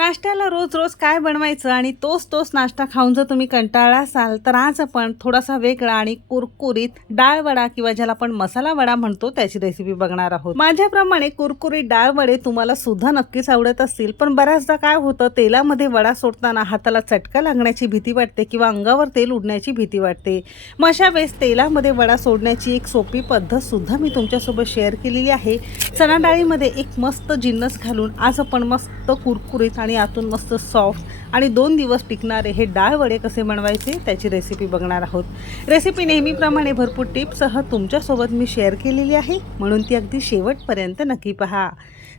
नाश्त्याला रोज रोज काय बनवायचं आणि तोच तोच नाश्ता खाऊन जर तुम्ही कंटाळला असाल तर आज आपण थोडासा वेगळा आणि कुरकुरीत डाळ वडा किंवा ज्याला आपण मसाला वडा म्हणतो त्याची रेसिपी बघणार आहोत. माझ्याप्रमाणे कुरकुरीत डाळ वडे तुम्हाला सुद्धा नक्कीच आवडत असतील पण बऱ्याचदा काय होतं तेलामध्ये वडा सोडताना हाताला चटका लागण्याची भीती वाटते किंवा अंगावर तेल उडण्याची भीती वाटते. मग अशा वेळेस तेलामध्ये वडा सोडण्याची एक सोपी पद्धत सुद्धा मी तुमच्यासोबत शेअर केलेली आहे. चणा डाळीमध्ये एक मस्त जिन्नस घालून आज आपण मस्त कुरकुरीत आणि आतून मस्त सॉफ्ट आणि दोन दिवस टिकणारे हे डाळ वडे कसे बनवायचे त्याची रेसिपी बघणार आहोत. रेसिपी नेहमीप्रमाणे भरपूर टिप्ससह तुमच्यासोबत मी शेअर केलेली आहे. म्हणून ती अगदी शेवटपर्यंत नक्की पहा.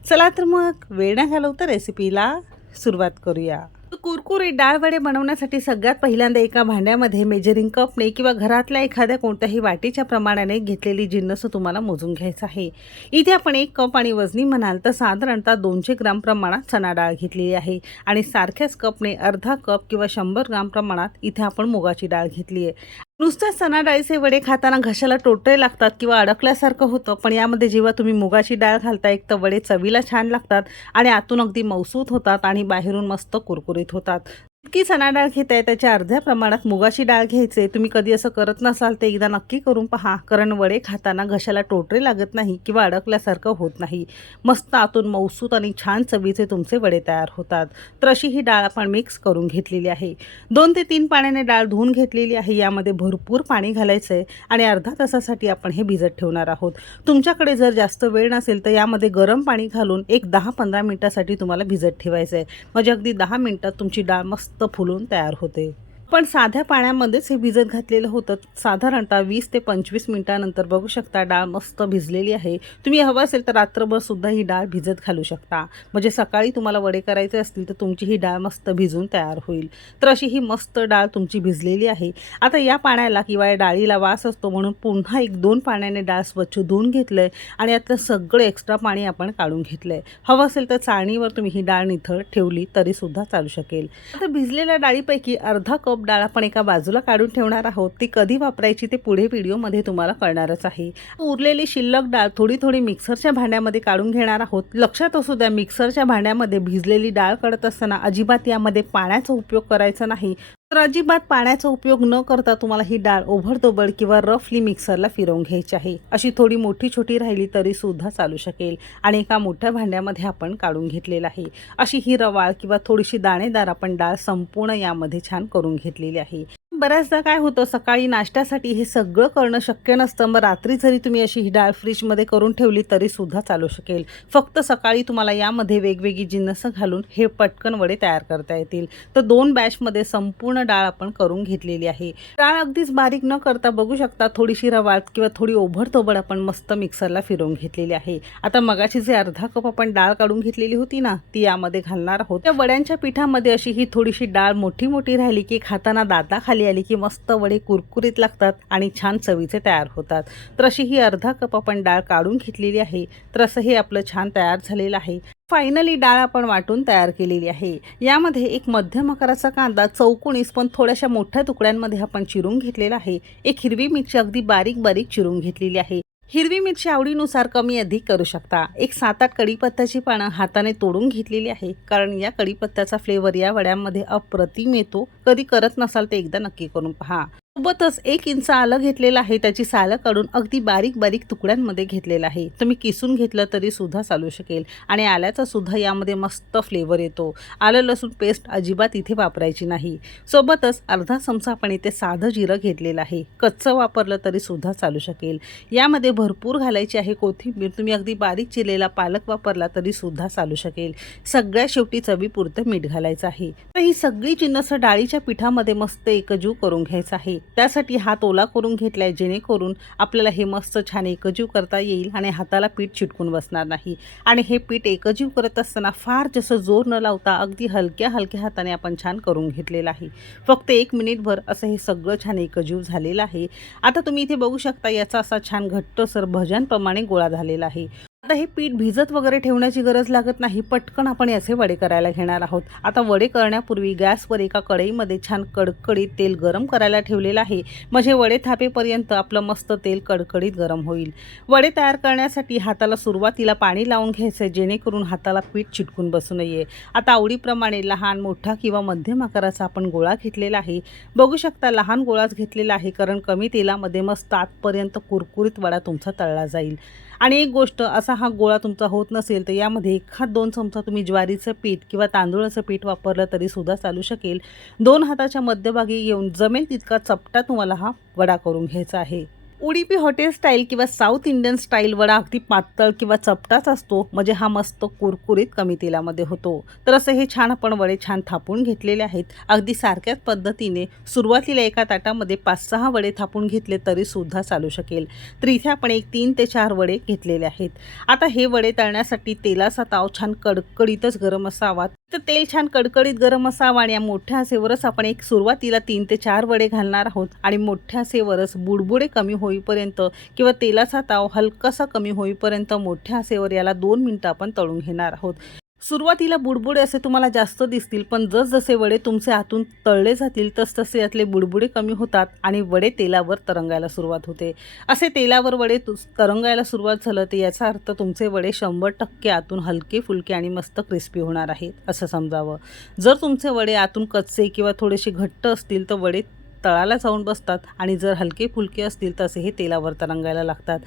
चला तर मग वेळ न घालवता रेसिपीला सुरुवात करूया. कुरकुरीत डाळवडे बनवण्यासाठी सगळ्यात पहिल्यांदा एका भांड्यामध्ये मेजरिंग कपने किंवा घरातल्या एखाद्या कोणत्याही वाटीच्या प्रमाणाने घेतलेली जिन्नस तुम्हाला मोजून घ्यायचं आहे. इथे आपण एक कप आणि वजनी म्हणाल तर साधारणतः दोनशे ग्राम प्रमाणात चणा डाळ घेतलेली आहे आणि सारख्याच कपने अर्धा कप किंवा शंभर ग्राम प्रमाणात इथे आपण मुगाची डाळ घेतली आहे. नुसत्या चणा डाळीचे वडे खाताना घशाला टोटे लागतात किंवा अडकल्यासारखं होतं पण यामध्ये जेव्हा तुम्ही मुगाची डाळ घालता एक तर वडे चवीला छान लागतात आणि आतून अगदी मौसूत होतात आणि बाहेरून मस्त कुरकुरीत होतात. इतकी चणा डाळ घेत आहे त्याच्या अर्ध्या प्रमाणात मुगाची डाळ घ्यायचे तुम्ही कधी असं करत नसाल ते एकदा नक्की करून पहा. कारण वडे खाताना घशाला टोटरे लागत नाही किंवा अडकल्यासारखं होत नाही. मस्त आतून मौसूत आणि छान चवीचे तुमचे वडे तयार होतात. तर अशी ही डाळ आपण मिक्स करून घेतलेली आहे. दोन ते तीन पाण्याने डाळ धुवून घेतलेली आहे. यामध्ये भरपूर पाणी घालायचं आहे आणि अर्धा तासासाठी आपण हे भिजत ठेवणार आहोत. तुमच्याकडे जर जास्त वेळ नसेल तर यामध्ये गरम पाणी घालून एक दहा पंधरा मिनटासाठी तुम्हाला भिजत ठेवायचं आहे म्हणजे अगदी दहा मिनटात तुमची डाळ मस्त फुलून तयार होते. पण साध्या पाण्यामध्येच हे भिजत घातलेलं होतं. साधारणतः वीस ते पंचवीस मिनटानंतर बघू शकता डाळ मस्त भिजलेली आहे. तुम्ही हवं असेल तर रात्रभर सुद्धा ही डाळ भिजत घालू शकता. म्हणजे सकाळी तुम्हाला वडे करायचे असतील तर तुमची ही डाळ मस्त भिजून तयार होईल. तर अशी ही मस्त डाळ तुमची भिजलेली आहे. आता या पाण्याला किंवा या डाळीला वास असतो म्हणून पुन्हा एक दोन पाण्याने डाळ स्वच्छ धुवून घेतलं आहे आणि यातलं सगळं एक्स्ट्रा पाणी आपण काढून घेतलं आहे हवं असेल तर चाळणीवर तुम्ही ही डाळ निथळ ठेवली तरीसुद्धा चालू शकेल. आता भिजलेल्या डाळीपैकी अर्धा कप डाळ आपण एका बाजूला काढून ठेवणार आहोत. ती कधी वापरायची ते पुढे व्हिडिओमध्ये तुम्हाला कळणारच आहे. उरलेली शिल्लक डाळ थोडी थोडी मिक्सरच्या भांड्यामध्ये काढून घेणार आहोत. लक्षात असू द्या मिक्सरच्या भांड्यामध्ये भिजलेली डाळ काढत असताना अजिबात यामध्ये पाण्याचा उपयोग करायचा नाही. तर अजिबात पाण्याचा उपयोग न करता तुम्हाला ही डाळ ओव्हरदोबड किंवा रफली मिक्सरला फिरवून घ्यायची आहे. अशी थोडी मोठी छोटी राहिली तरी सुद्धा चालू शकेल आणि एका मोठ्या भांड्यामध्ये आपण काढून घेतलेलं आहे. अशी ही रवाळ किंवा थोडीशी दाणेदार आपण डाळ संपूर्ण यामध्ये छान करून घेतलेली आहे. बऱ्याचदा काय होतं सकाळी नाश्त्यासाठी हे सगळं करणं शक्य नसतं. मग रात्री जरी तुम्ही अशी ही डाळ फ्रीजमध्ये करून ठेवली तरी सुद्धा चालू शकेल. फक्त सकाळी तुम्हाला यामध्ये वेगवेगळी जिन्नसं घालून हे पटकन वडे तयार करता येतील. तर दोन बॅचमध्ये संपूर्ण डाळ आपण करून घेतलेली आहे. डाळ अगदीच बारीक न करता बघू शकता थोडीशी रवाळ किंवा थोडी ओभडतोबड आपण मस्त मिक्सरला फिरवून घेतलेली आहे. आता मगाची जे अर्धा कप आपण डाळ काढून घेतलेली होती ना ती यामध्ये घालणार आहोत. त्या वड्यांच्या पिठामध्ये अशी ही थोडीशी डाळ मोठी मोठी राहिली की खाताना दाता खाली आली की मस्त वडे कुरकुरीत लागतात आणि छान चवीचे तयार होतात. तर अशी ही अर्धा कप आपण डाळ काढून घेतलेली आहे. तर असं हे आपलं छान तयार झालेलं आहे. फायनली डाळ आपण वाटून तयार केलेली आहे. यामध्ये एक मध्यम आकाराचा कांदा चौकोणीस पण थोड्याशा मोठ्या तुकड्यांमध्ये आपण चिरून घेतलेला आहे. एक हिरवी मिरची अगदी बारीक बारीक चिरून घेतलेली आहे. हिरवी मिरची आवडीनुसार कमी अधिक करू शकता. एक सात आठ कढीपत्त्याची पानं हाताने तोडून घेतलेली आहे. कारण या कढीपत्त्याचा फ्लेवर या वड्यांमध्ये अप्रतिम येतो. कधी करत नसाल ते एकदा नक्की करून पहा. सोबतच एक इंच आलं घेतलेलं आहे त्याची सालं काढून अगदी बारीक बारीक तुकड्यांमध्ये घेतलेलं आहे. तुम्ही किसून घेतलं तरी सुद्धा चालू शकेल आणि आल्याचा सुद्धा यामध्ये मस्त फ्लेवर येतो. आलं लसूण पेस्ट अजिबात इथे वापरायची नाही. सोबतच अर्धा चमचा आपण इथे साधं जिरं घेतलेलं आहे. कच्चं वापरलं तरी सुद्धा चालू शकेल. यामध्ये भरपूर घालायची आहे कोथिंबीर. तुम्ही अगदी बारीक चिरलेला पालक वापरला तरी सुद्धा चालू शकेल. सगळ्या शेवटी चवीपुरतं मीठ घालायचं आहे. तर ही सगळी जिन्नस डाळीच्या पिठामध्ये मस्त एकजीव करून घ्यायचं आहे. त्यासाठी हात ओला करून घेतलाय जेणेकरून आपल्याला हे मस्त छान एकजीव करता येईल आणि हाताला पीठ चिटकून बसणार नाही. आणि हे पीठ एकजीव करत असताना फार जसं जोर न लावता अगदी हलक्या हलक्या हाताने आपण छान करून घेतलेलं आहे. फक्त एक मिनिटभर असं हे सगळं छान एकजीव झालेलं आहे. आता तुम्ही इथे बघू शकता याचा असा छान घट्टसर भजनप्रमाणे गोळा झालेला आहे. आता हे पीठ भिजत वगैरे ठेवण्याची गरज लागत नाही पटकन आपण याचे वडे करायला घेणार आहोत. आता वडे करण्यापूर्वी गॅसवर एका कढईमध्ये छान कडकडीत तेल गरम करायला ठेवलेलं आहे. म्हणजे वडे थापेपर्यंत आपलं मस्त तेल कडकडीत गरम होईल. वडे तयार करण्यासाठी हाताला सुरुवातीला पाणी लावून घ्यायचं जेणेकरून हाताला पीठ चिटकून बसू नये. आता आवडीप्रमाणे लहान मोठा किंवा मध्यम आकाराचा आपण गोळा घेतलेला आहे. बघू शकता लहान गोळाच घेतलेला आहे कारण कमी तेलामध्ये मस्त आतपर्यंत कुरकुरीत वडा तुमचा तळला जाईल. आणि एक गोष्ट असा हा गोळा तुमचा होत नसेल तर यामध्ये एखाद दोन चमचा तुम्ही ज्वारीचं पीठ किंवा तांदूळाचं पीठ वापरलं तरी सुद्धा चालू शकेल. दोन हाताच्या मध्यभागी येऊन जमेल तितका चपटा तुम्हाला हा वडा करून घ्यायचा आहे. उडीपी हॉटेल स्टाईल किंवा साऊथ इंडियन स्टाईल वडा अगदी पातळ किंवा चपटाच असतो. म्हणजे हा मस्त कुरकुरीत कमी तेलामध्ये होतो. तर असं हे छान आपण वडे छान थापून घेतलेले आहेत. अगदी सारख्याच पद्धतीने सुरुवातीला एका ताटामध्ये पाच सहा वडे थापून घेतले तरी सुद्धा चालू शकेल. तर इथे आपण एक तीन ते चार वडे घेतलेले आहेत. आता हे वडे तळण्यासाठी तेलाचा ताव छान कडकडीतच गरम असावा. तर तेल छान कडकडीत गरम असावं आणि या मोठ्या आसेवरच आपण एक सुरुवातीला तीन ते चार वडे घालणार आहोत. आणि मोठ्या आसेवरच बुडबुडे कमी होईपर्यंत किंवा तेलाचा ताव हलकासा कमी होईपर्यंत मोठ्या आसेवर याला दोन मिनटं आपण तळून घेणार आहोत. सुरुवातीला बुडबुडे असे तुम्हाला जास्त दिसतील पण जसजसे वडे तुमचे आतून तळले जातील तसतसे यातले बुडबुडे कमी होतात आणि वडे तेलावर तरंगायला सुरुवात होते. असे तेलावर वडे तु तरंगायला सुरुवात झालं तर याचा अर्थ तुमचे वडे शंभर टक्के आतून हलके फुलके आणि मस्त क्रिस्पी होणार आहेत असं समजावं. जर तुमचे वडे आतून कच्चे किंवा थोडेसे घट्ट असतील तर वडे तळाला जाऊन बसतात आणि जर हलके फुलके असतील तसे हे तेलावर तरंगायला लागतात.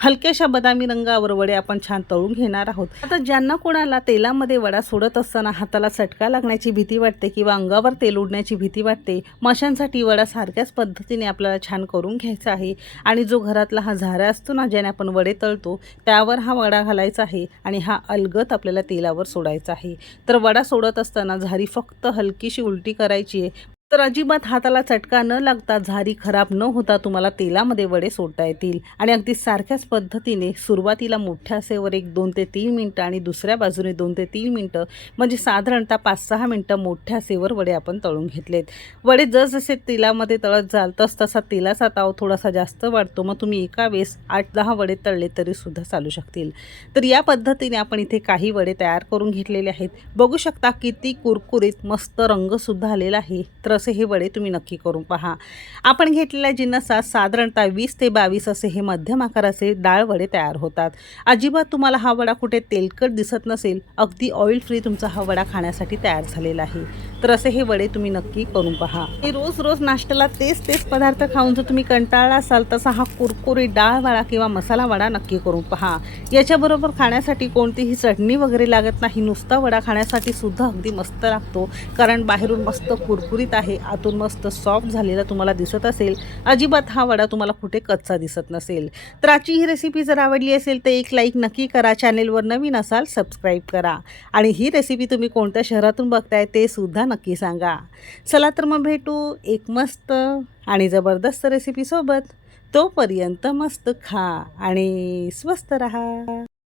हलक्याशा बदामी रंगावर वडे आपण छान तळून घेणार आहोत. आता ज्यांना कोणाला तेलामध्ये वडा सोडत असताना हाताला चटका लागण्याची भीती वाटते किंवा अंगावर तेल उडण्याची भीती वाटते माशांसाठी वडा सारख्याच पद्धतीने आपल्याला छान करून घ्यायचा आहे आणि जो घरातला हा झारा असतो ना ज्याने आपण वडे तळतो त्यावर हा वडा घालायचा आहे आणि हा अलगत आपल्याला तेलावर सोडायचा आहे. तर वडा सोडत असताना झारी फक्त हलकीशी उलटी करायची आहे. तर अजिबात हाताला चटका न लागता झारी खराब न होता तुम्हाला तेलामध्ये वडे सोडता येतील. आणि अगदी सारख्याच पद्धतीने सुरुवातीला मोठ्या असेवर एक दोन ते तीन मिनटं आणि दुसऱ्या बाजूने दोन ते तीन मिनटं म्हणजे साधारणतः पाच सहा मिनटं मोठ्या असेवर वडे आपण तळून घेतलेत. वडे जसजसे तेलामध्ये तळत जाल तस तसा तेलाचा ताव थोडासा जास्त वाढतो. मग तुम्ही एका वेळेस आठ दहा वडे तळले तरी सुद्धा चालू शकतील. तर या पद्धतीने आपण इथे काही वडे तयार करून घेतलेले आहेत. बघू शकता किती कुरकुरीत मस्त रंगसुद्धा आलेला आहे. तर असे हे वडे तुम्ही नक्की करून पहा. आपण घेतलेल्या जिन्नसात साधारणतः वीस ते बावीस असे हे मध्यम आकाराचे डाळ वडे तयार होतात. अजिबात तुम्हाला हा वडा कुठे तेलकट दिसत नसेल अगदी ऑइल फ्री तुमचा हा वडा खाण्यासाठी तयार झालेला आहे. तर असे हे वडे तुम्ही नक्की करून पहा. हे रोज रोज नाश्त्याला तेच तेच पदार्थ खाऊन जर तुम्ही कंटाळला असाल तसा हा कुरकुरी डाळ वडा किंवा मसाला वडा नक्की करून पहा. याच्याबरोबर खाण्यासाठी कोणतीही चटणी वगैरे लागत नाही. नुसता वडा खाण्यासाठी सुद्धा अगदी मस्त लागतो. कारण बाहेरून मस्त कुरकुरीत आहे. आतून मस्त सॉफ्ट झालेला तुम्हाला दिसत असेल. अजिबात हा वडा तुम्हाला कुठे कच्चा दिसत नसेल. तर आजची ही रेसिपी जर आवडली असेल तर एक लाईक नक्की करा. चॅनेलवर नवीन असाल सबस्क्राईब करा. आणि ही रेसिपी तुम्ही कोणत्या शहरातून बघताय ते सुद्धा नक्की सांगा. चला तर मग भेटू एक मस्त आणि जबरदस्त रेसिपीसोबत तोपर्यंत मस्त खा आणि स्वस्त रहा.